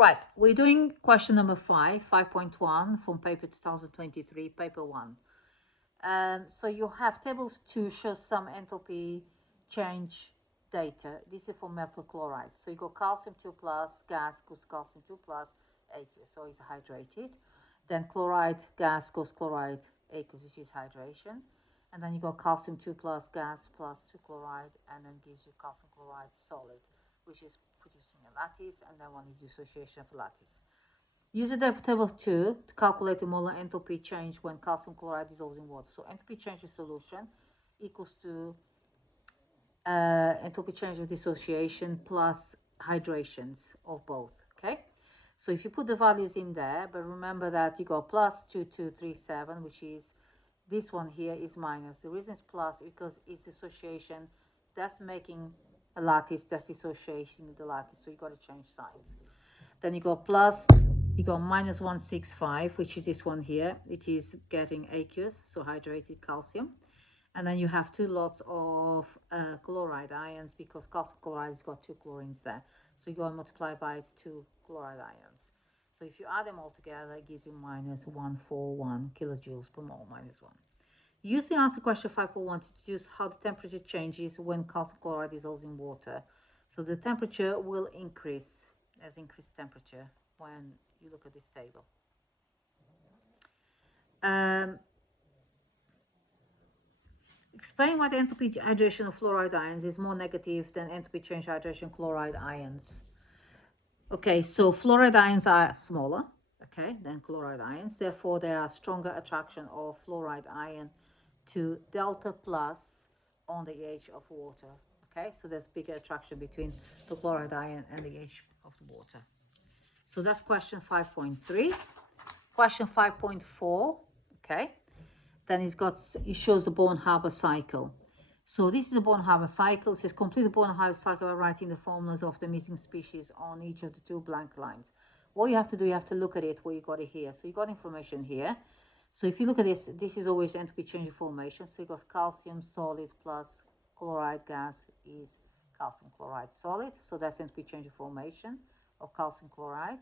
Right, we're doing question number 5.1 from paper 2023, paper 1. So you have tables to show some enthalpy change data. This is for metal chloride. So you go calcium 2 plus, gas goes calcium 2 plus, aqueous, so it's hydrated. Then chloride, gas goes chloride, aqueous, which is hydration. And then you go calcium 2 plus, gas plus 2 chloride, and then gives you calcium chloride solid, which is producing a lattice, and then one is dissociation of lattice. Use the table 2 to calculate the molar enthalpy change when calcium chloride dissolves in water. So enthalpy change of solution equals to enthalpy change of dissociation plus hydrations of both, okay? So if you put the values in there, but remember that you go plus 2237, which is this one here is minus. The reason it's plus because it's dissociation. That's making a lattice, that's dissociation the lattice. So you got to change signs. Then you go plus, you go minus 165, which is this one here. It is getting aqueous, so hydrated calcium. And then you have 2 lots of chloride ions because calcium chloride has got 2 chlorines there. So you go and multiply by 2 chloride ions. So if you add them all together, it gives you minus 141 kilojoules per mole, minus 1. Use the answer question 5.1 to deduce how the temperature changes when calcium chloride dissolves in water. So the temperature will increase, as increased temperature when you look at this table. Explain why the enthalpy hydration of fluoride ions is more negative than enthalpy change hydration chloride ions. Okay, so fluoride ions are smaller, okay, than chloride ions. Therefore, there are stronger attraction of fluoride ion to delta plus on the pH of water. Okay, so there's bigger attraction between the chloride ion and the pH of the water. So that's question 5.3. Question 5.4, okay. Then it shows the Born-Haber cycle. So this is a Born-Haber cycle. It says complete the Born-Haber cycle by writing the formulas of the missing species on each of the 2 blank lines. What you have to do, you have to look at it where you got it here. So you got information here. So if you look at this, this is always enthalpy change of formation. So you got calcium solid plus chloride gas is calcium chloride solid. So that's enthalpy change of formation of calcium chloride.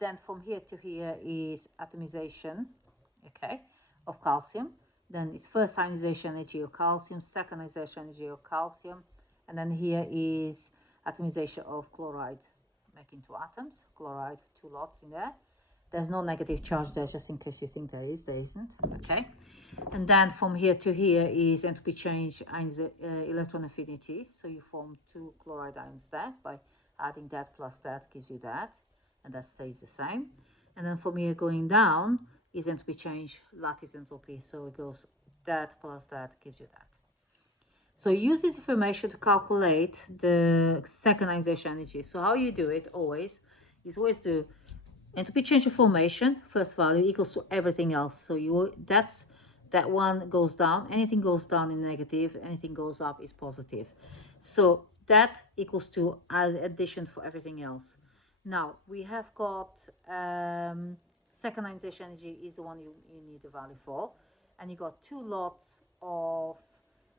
Then from here to here is atomization, okay, of calcium. Then it's first ionization energy of calcium, second ionization energy of calcium, and then here is atomization of chloride, making 2 atoms, chloride, 2 lots in there. There's no negative charge there, just in case you think there is, there isn't, okay. And then from here to here is enthalpy change electron affinity, so you form 2 chloride ions there by adding that plus that gives you that, and that stays the same. And then from here going down is enthalpy change lattice enthalpy, so it goes that plus that gives you that. So use this information to calculate the second ionization energy. So how you do it always is always do enthalpy change of formation, first value equals to everything else. So that one goes down, anything goes down in negative, anything goes up is positive. So that equals to addition for everything else. Now we have got second ionization energy is the one you need the value for, and you got 2 lots of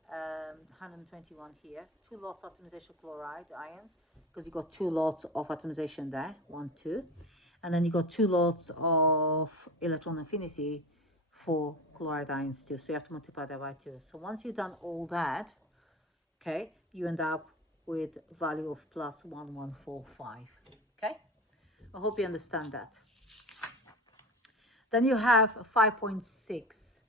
121 here, 2 lots of atomization chloride ions, because you got 2 lots of atomization there, 1, 2, and then you got 2 lots of electron affinity for chloride ions too, so you have to multiply that by 2. So once you've done all that, okay, you end up with value of plus 1145. Okay, I hope you understand that. Then you have 5.6.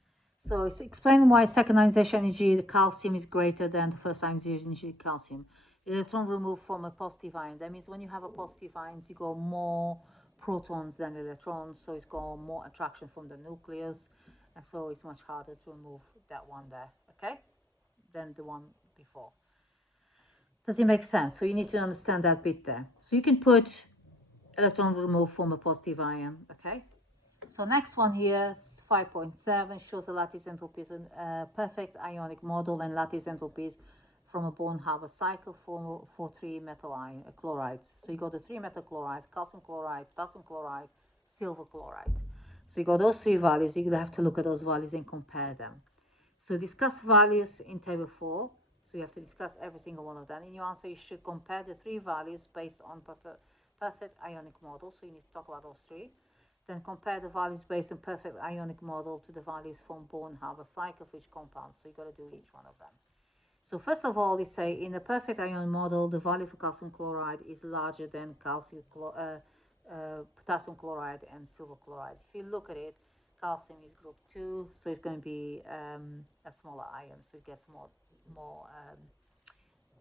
So it's explain why second ionization energy the calcium is greater than the first ionization energy calcium. Electron removed from a positive ion. That means when you have a positive ion, you got more protons than electrons, so it's got more attraction from the nucleus, and so it's much harder to remove that one there, okay, than the one before. Does it make sense? So you need to understand that bit there. So you can put electron removed from a positive ion, okay? So next one here, 5.7, shows the lattice enthalpies, a perfect ionic model and lattice enthalpies from a Born-Haber cycle for 3 metal chlorides. So you got the 3 metal chlorides, calcium chloride, potassium chloride, silver chloride. So you got those 3 values. You have to look at those values and compare them. So discuss values in table 4. So you have to discuss every single one of them. In your answer, you should compare the 3 values based on perfect ionic model, so you need to talk about those three. Then compare the values based on perfect ionic model to the values from Born-Haber cycle for each compound. So you got to do each one of them. So first of all, you say in a perfect ionic model, the value for calcium chloride is larger than potassium chloride and silver chloride. If you look at it, calcium is group 2, so it's going to be a smaller ion, so it gets more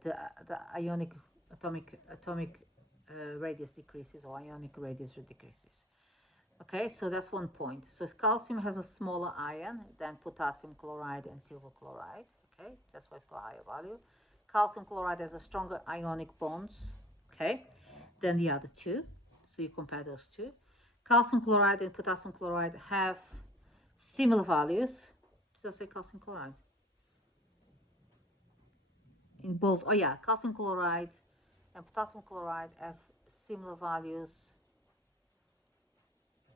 the ionic atomic radius decreases, or ionic radius decreases. Okay, so that's one point. So calcium has a smaller ion than potassium chloride and silver chloride. Okay, that's why it's got a higher value. Calcium chloride has a stronger ionic bonds, okay, than the other two. So you compare those two. Calcium chloride and potassium chloride have similar values. Did I say calcium chloride? In both, oh yeah, calcium chloride and potassium chloride have similar values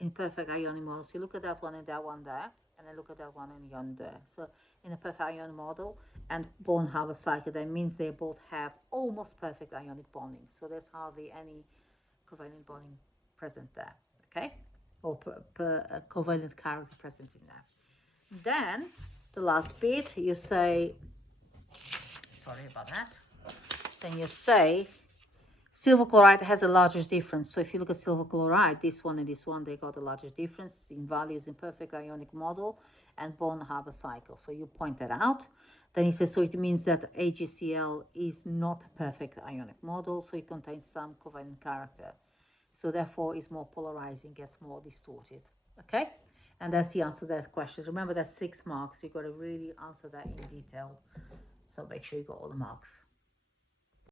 in perfect ionic model. So you look at that one and that one there, and then look at that one and yon there. So in a perfect ionic model and Born-Haber cycle, that means they both have almost perfect ionic bonding. So there's hardly any covalent bonding present there, okay? Or covalent character present in there. Then the last bit, you say, sorry about that. Then you say silver chloride has a largest difference. So if you look at silver chloride, this one and this one, they got the largest difference in values in perfect ionic model and Born-Haber cycle. So you point that out. Then he says, so it means that AgCl is not a perfect ionic model, so it contains some covalent character. So therefore, it's more polarizing, gets more distorted. Okay? And that's the answer to that question. Remember, that's 6 marks. You've got to really answer that in detail. So make sure you got all the marks.